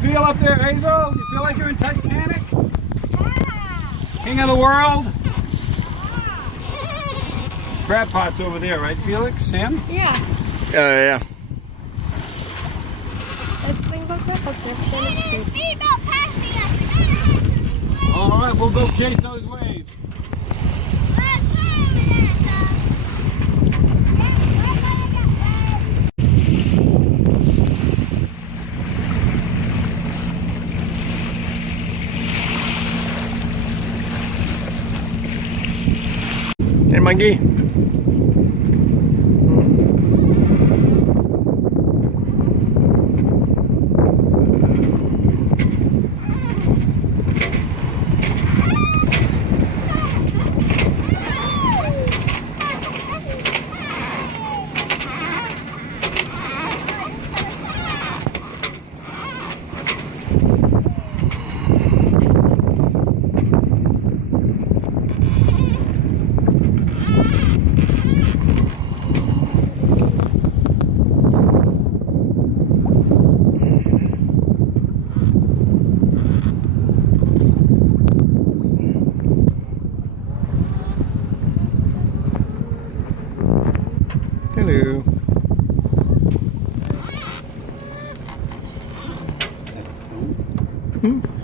feel up there, Hazel? You feel like you're in Titanic? King of the world? Crab pot's over there, right, Felix? Sam? Yeah. Yeah. Let's go crab pots. Speedboat passing us. All right, we'll go chase those waves. Let's go over there, Tom. Hey, monkey. Hello. Is that a phone?